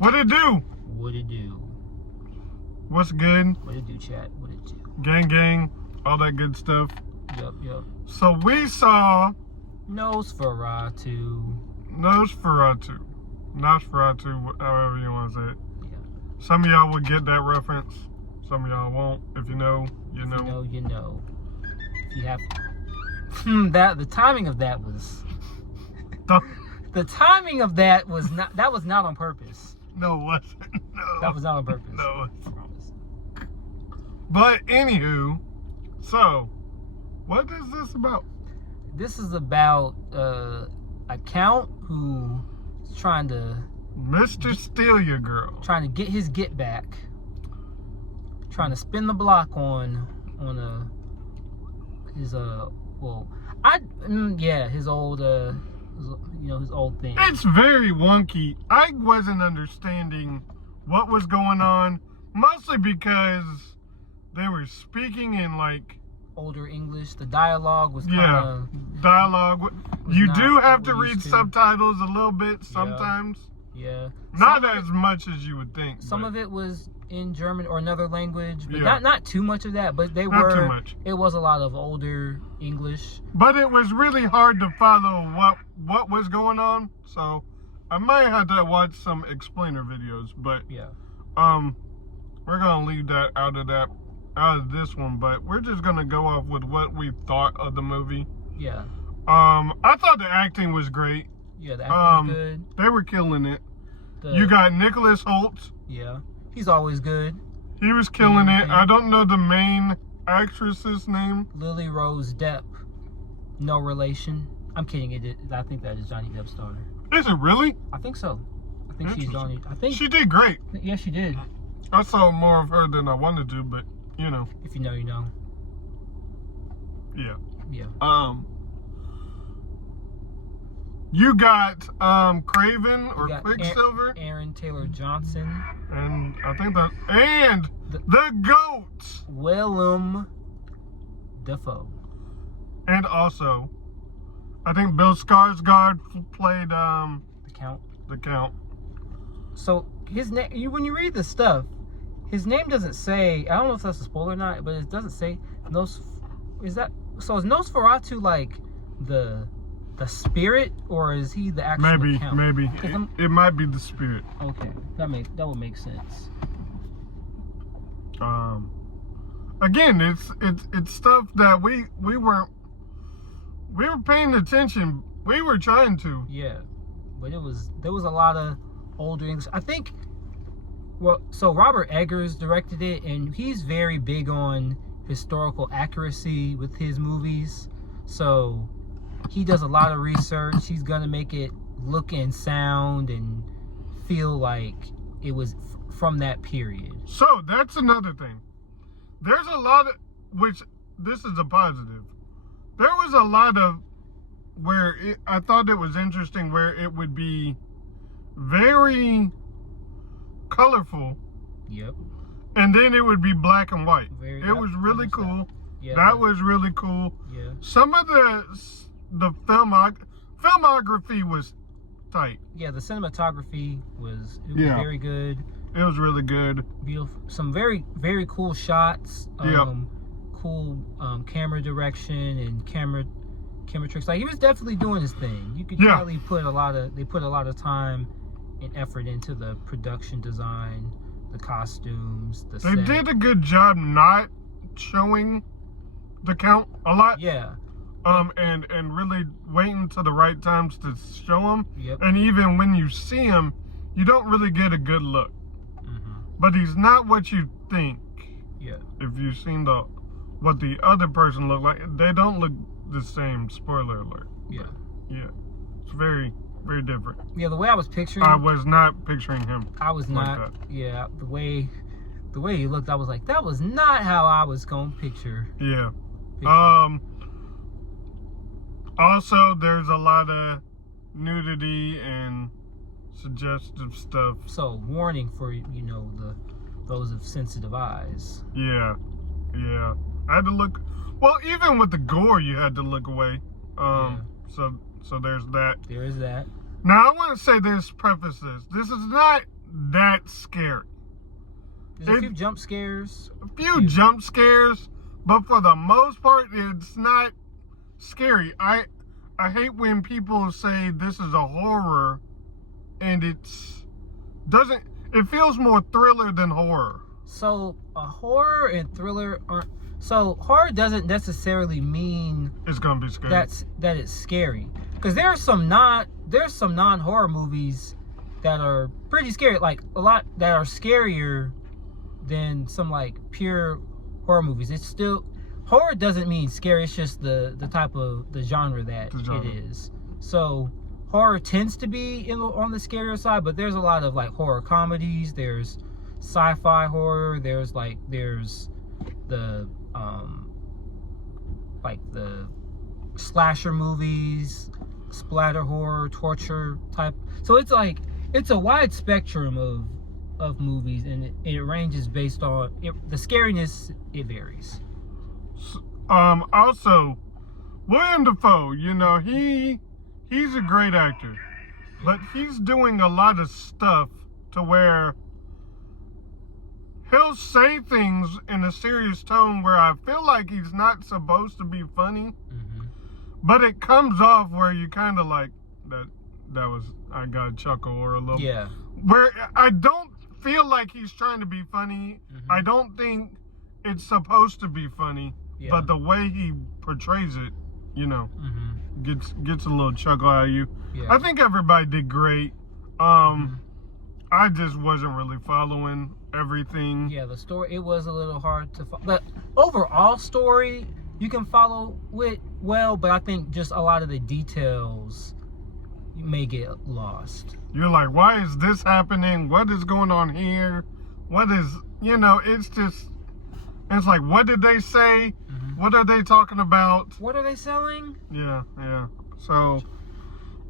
What it do? What it do? What's good? What it do, chat? What it do? Gang, gang, all that good stuff. Yup. So we saw Nosferatu. Nosferatu, however you want to say it. Yeah. Some of y'all will get that reference. Some of y'all won't. If you know, you know. If you know, you know. If you have... the timing of that was... The timing of that was not... That was not on purpose. No, it wasn't. No. That was not on purpose. No. I promise. But anywho, so what is this about? This is about a count who is trying to... Mr. Steal Your Girl. Trying to get his get back. Trying to spin the block on his old his old thing. It's very wonky. I wasn't understanding what was going on, mostly because they were speaking in like older English. The dialogue was dialogue. You do have to read subtitles a little bit sometimes. Yeah. Not as much as you would think. Some of it was in German or another language, but yeah. not too much of that. But not too much. It was a lot of older English. But it was really hard to follow what was going on. So I might have to watch some explainer videos. But yeah, we're gonna leave that out of this one. But we're just gonna go off with what we thought of the movie. Yeah. I thought the acting was great. Yeah, the acting was good. They were killing it. You got Nicholas Hoult. Yeah. He's always good. He was killing it. I don't know the main actress's name. Lily Rose Depp. No relation. I'm kidding. I think that is Johnny Depp's daughter. Is it really? I think so. I think she's Johnny. I think she did great. Yeah, she did. I saw more of her than I wanted to, but you know. If you know, you know. Yeah. Yeah. You got Craven or Quicksilver. Aaron Taylor Johnson. And I think the GOAT. Willem Dafoe. And also, I think Bill Skarsgård played the Count. So his name, when you read the stuff, his name doesn't say. I don't know if that's a spoiler or not, but it doesn't say Is Nosferatu like the spirit, or is he the actual Count? Maybe it might be the spirit. Okay, that would make sense. Again, it's stuff that we were paying attention. We were trying to. Yeah, but there was a lot of older English. I think. Well, so Robert Eggers directed it, and he's very big on historical accuracy with his movies. So he does a lot of research. He's gonna make it look and sound and feel like it was from that period. So that's another thing. There's a lot of, which this is a positive. There was a lot of where I thought it was interesting where it would be very colorful. Yep. And then it would be black and white. It was really cool. Yeah, that was really cool. Yeah. Some of the filmography was tight. Yeah, the cinematography was very good. It was really good. Beautiful. Some very, very cool shots. Cool camera direction and camera tricks. Like, he was definitely doing his thing. You could probably put a lot of time and effort into the production design, the costumes, the set. They did a good job not showing the Count a lot. Yeah. And really waiting to the right times to show him. Yep. And even when you see him, you don't really get a good look. Mm-hmm. But he's not what you think. Yeah. If you've seen what the other person looked like, they don't look the same. Spoiler alert. Yeah. Yeah. It's very, very different. Yeah, the way I was picturing, I was not picturing him. I was not. Like that. Yeah, the way he looked, I was like, that was not how I was gonna picture. Yeah. Also, there's a lot of nudity and suggestive stuff. So, warning for those of sensitive eyes. Yeah. I had to look. Well, even with the gore, you had to look away. So there's that. There is that. Now, I want to say this, preface this. This is not that scary. There's a few jump scares. A few jump scares, but for the most part, it's not scary. I hate when people say this is a horror, and it feels more thriller than horror. So a horror and thriller aren't. So horror doesn't necessarily mean it's gonna be scary. That it's scary. Because there's some non-horror movies that are pretty scary. Like a lot that are scarier than some like pure horror movies. It's still horror doesn't mean scary. It's just the type of the genre that it is. So horror tends to be on the scarier side, but there's a lot of like horror comedies. There's sci-fi horror. There's the the slasher movies, splatter horror, torture type. So it's a wide spectrum of movies, and it ranges based on the scariness. It varies. Also, William Dafoe, he's a great actor, but he's doing a lot of stuff to where he'll say things in a serious tone where I feel like he's not supposed to be funny, but it comes off where you kind of like I got a chuckle or a little, where I don't feel like he's trying to be funny. I don't think it's supposed to be funny, but the way he portrays it, gets a little chuckle out of you. I think everybody did great. I just wasn't really following everything. Yeah, the story, it was a little hard to follow. But overall story, you can follow it well, but I think just a lot of the details, you may get lost. You're like, why is this happening? What is going on here? What is, it's just, it's like, what did they say? What are they talking about? What are they selling? Yeah. So,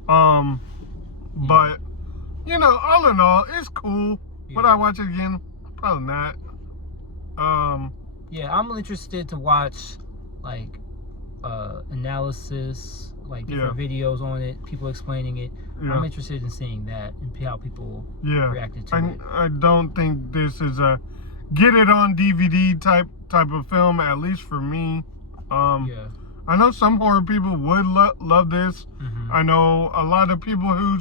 but, all in all, it's cool. Would I watch it again? Probably not. Yeah, I'm interested to watch analysis, different videos on it, people explaining it. I'm interested in seeing that and how people reacted to it. I don't think this is a get it on DVD type of film, at least for me. I know some horror people would love this. I know a lot of people who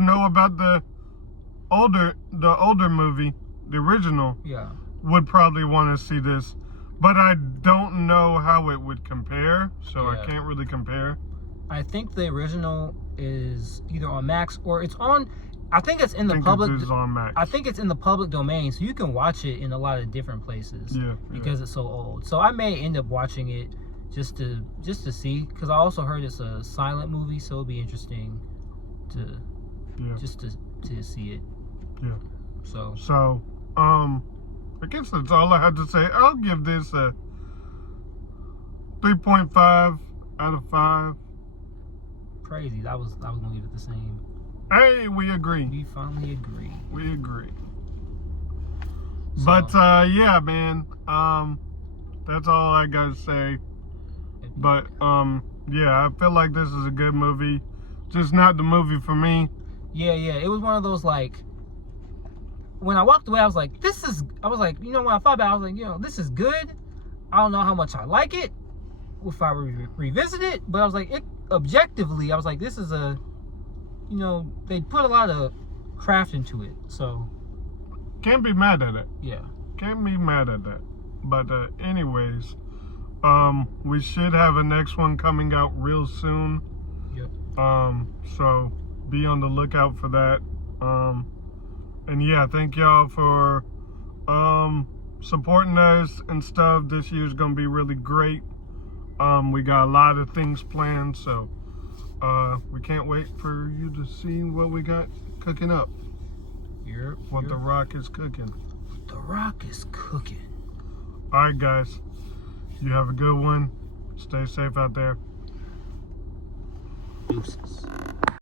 know about the older movie, the original, would probably want to see this, but I don't know how it would compare, so I can't really compare. I think the original is either on Max or it's on. I think it's in the public. It's on Max. I think it's in the public domain, so you can watch it in a lot of different places. Because it's so old. So I may end up watching it just to see, because I also heard it's a silent movie, so it'll be interesting to see it. So I guess that's all I had to say. I'll give this a 3.5 out of 5. Crazy. I was gonna leave it the same. Hey, we agree. We finally agree. We agree. So, but yeah, man. That's all I gotta say. But yeah, I feel like this is a good movie. Just not the movie for me. Yeah. It was one of those when I walked away, I was like, when I thought about it, I was like, this is good. I don't know how much I like it if I revisit it, but I was like, objectively, I was like, this is they put a lot of craft into it, so can't be mad at it. Can't be mad at that. But anyways, we should have a next one coming out real soon. So be on the lookout for that. And yeah, thank y'all for supporting us and stuff. This year's gonna be really great. We got a lot of things planned, so we can't wait for you to see what we got cooking up. What The Rock is cooking. The Rock is cooking. Alright guys, you have a good one. Stay safe out there. Deuces.